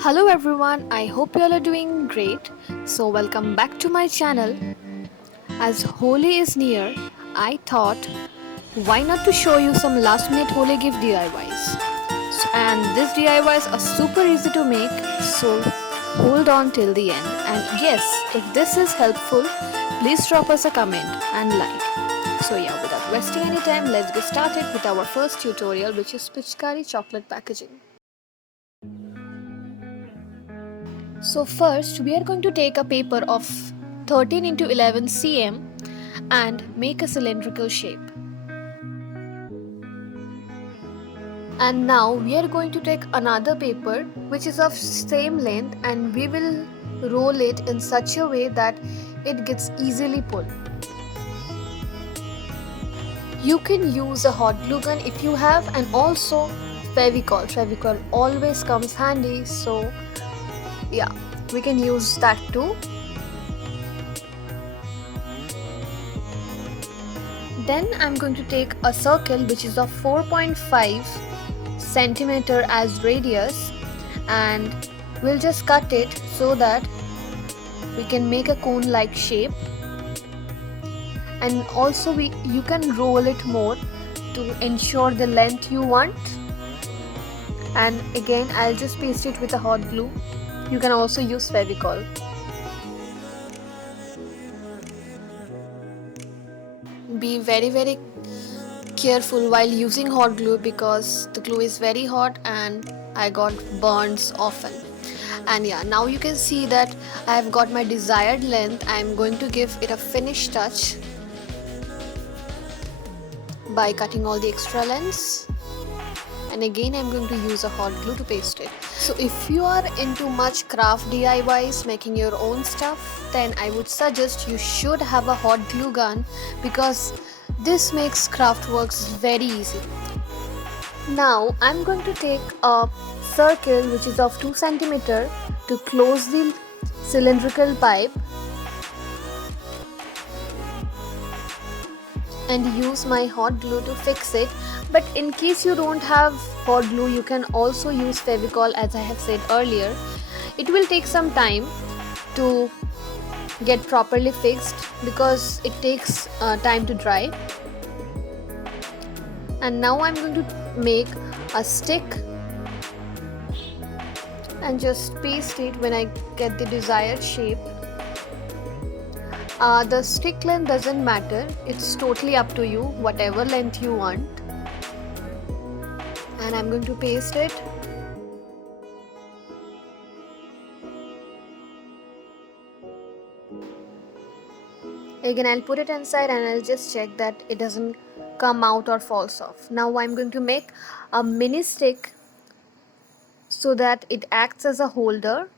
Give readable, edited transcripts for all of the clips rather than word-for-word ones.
Hello everyone, I hope you all are doing great. So, welcome back to my channel. As Holi is near, I thought why not to show you some last minute Holi gift DIYs. And these DIYs are super easy to make, so hold on till the end. And yes, if this is helpful, please drop us a comment and like. So, yeah, without wasting any time, let's get started with our first tutorial, which is Pichkari chocolate packaging. So first we are going to take a paper of 13 into 11 cm and make a cylindrical shape. And now we are going to take another paper which is of same length and we will roll it in such a way that it gets easily pulled. You can use a hot glue gun if you have, and also Fevicol. Fevicol always comes handy, so yeah, we can use that too. Then I'm going to take a circle which is of 4.5 centimeter as radius, and we'll just cut it so that we can make a cone like shape. And also you can roll it more to ensure the length you want. And again, I'll just paste it with a hot glue. You can also use Fevicol. Be very careful while using hot glue because the glue is very hot and I got burns often. And yeah, now you can see that I have got my desired length. I'm going to give it a finish touch by cutting all the extra lengths, and again I'm going to use a hot glue to paste it. So if you are into much craft DIYs, making your own stuff, then I would suggest you should have a hot glue gun because this makes craft works very easy. Now I'm going to take a circle which is of 2 centimeter to close the cylindrical pipe and use my hot glue to fix it. But in case you don't have hot glue, you can also use Fevicol, as I have said earlier. It will take some time to get properly fixed because it takes time to dry. And now I'm going to make a stick and just paste it when I get the desired shape. The stick length doesn't matter, it's totally up to you, whatever length you want. And I'm going to paste it. Again, I'll put it inside and I'll just check that it doesn't come out or falls off. Now I'm going to make a mini stick so that it acts as a holder.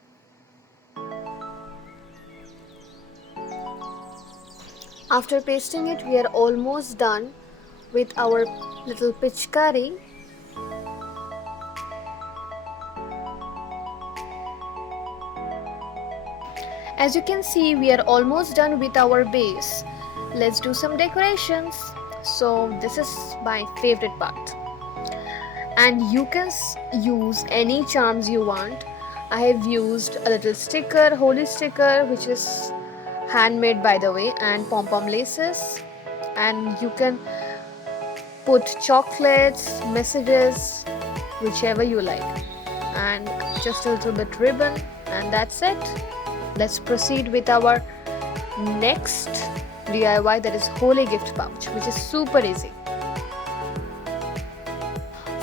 After pasting it, we are almost done with our little pichkari. As you can see, we are almost done with our base. Let's do some decorations. So this is my favorite part. And you can use any charms you want. I have used a little sticker, holy sticker, which is handmade by the way, and pom-pom laces. And you can put chocolates, messages, whichever you like, and just a little bit ribbon, and that's it. Let's proceed with our next DIY, that is Holi gift pouch, which is super easy.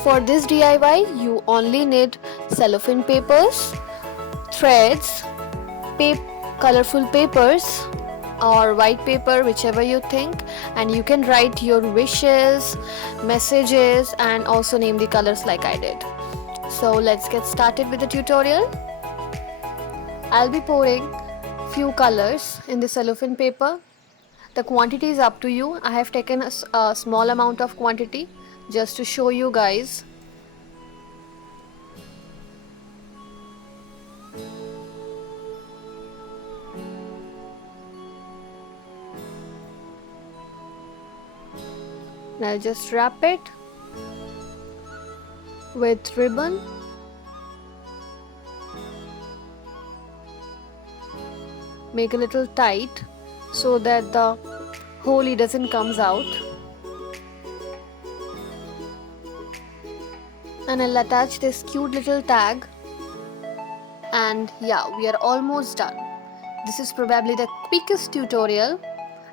For this DIY, you only need cellophane papers, threads, colorful papers or white paper, whichever you think, and you can write your wishes, messages, and also name the colors like I did. So let's get started with the tutorial. I'll be pouring few colors in the cellophane paper. The quantity is up to you. I have taken a small amount of quantity just to show you guys. Now just wrap it with ribbon make a little tight so that the hole doesn't comes out. And I'll attach this cute little tag. And yeah, we are almost done. This is probably the quickest tutorial,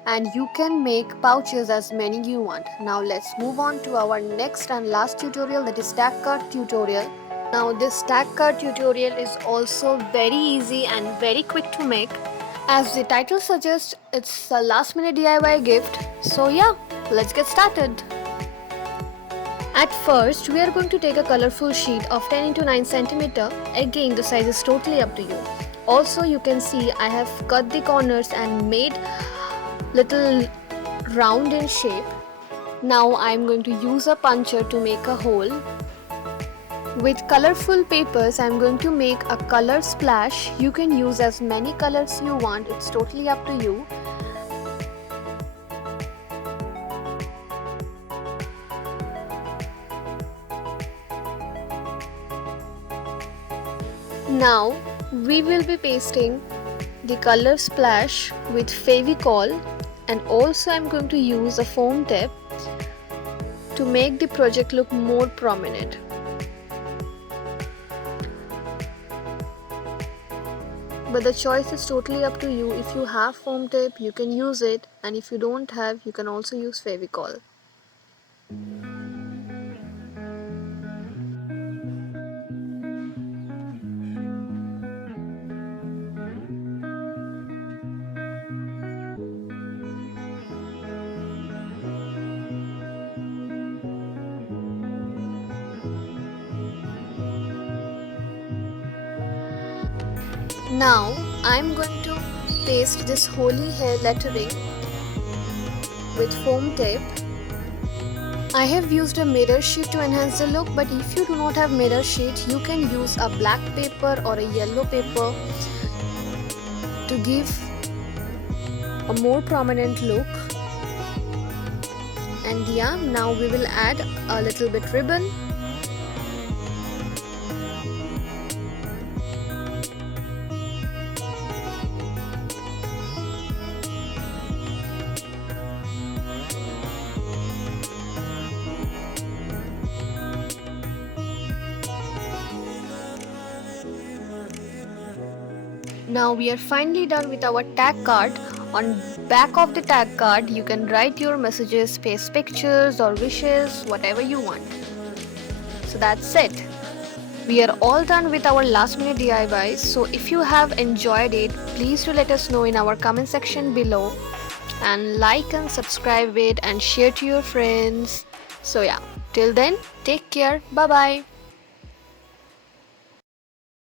and you can make pouches as many you want. Now let's move on to our next and last tutorial, that is tag card tutorial. Now this tag card tutorial is also very easy and very quick to make. As the title suggests, it's a last minute DIY gift. So yeah, let's get started. At first, we are going to take a colorful sheet of 10 into 9 cm. Again, the size is totally up to you. Also, you can see I have cut the corners and made little round in shape. Now I am going to use a puncher to make a hole. With colorful papers, I am going to make a color splash. You can use as many colors you want, it's totally up to you. Now we will be pasting the color splash with Fevicol, and also I am going to use a foam tip to make the project look more prominent. But the choice is totally up to you. If you have foam tape, you can use it, and if you don't have, you can also use Fevicol. Now I'm going to paste this holy hair lettering with foam tape. I have used a mirror sheet to enhance the look, but if you do not have mirror sheet, you can use a black paper or a yellow paper to give a more prominent look. And yeah, now we will add a little bit ribbon. Now we are finally done with our tag card. On back of the tag card, you can write your messages, paste pictures or wishes, whatever you want. So that's it. We are all done with our last minute DIYs. So if you have enjoyed it, please do let us know in our comment section below, and like and subscribe it and share to your friends. So yeah, till then, take care. Bye bye.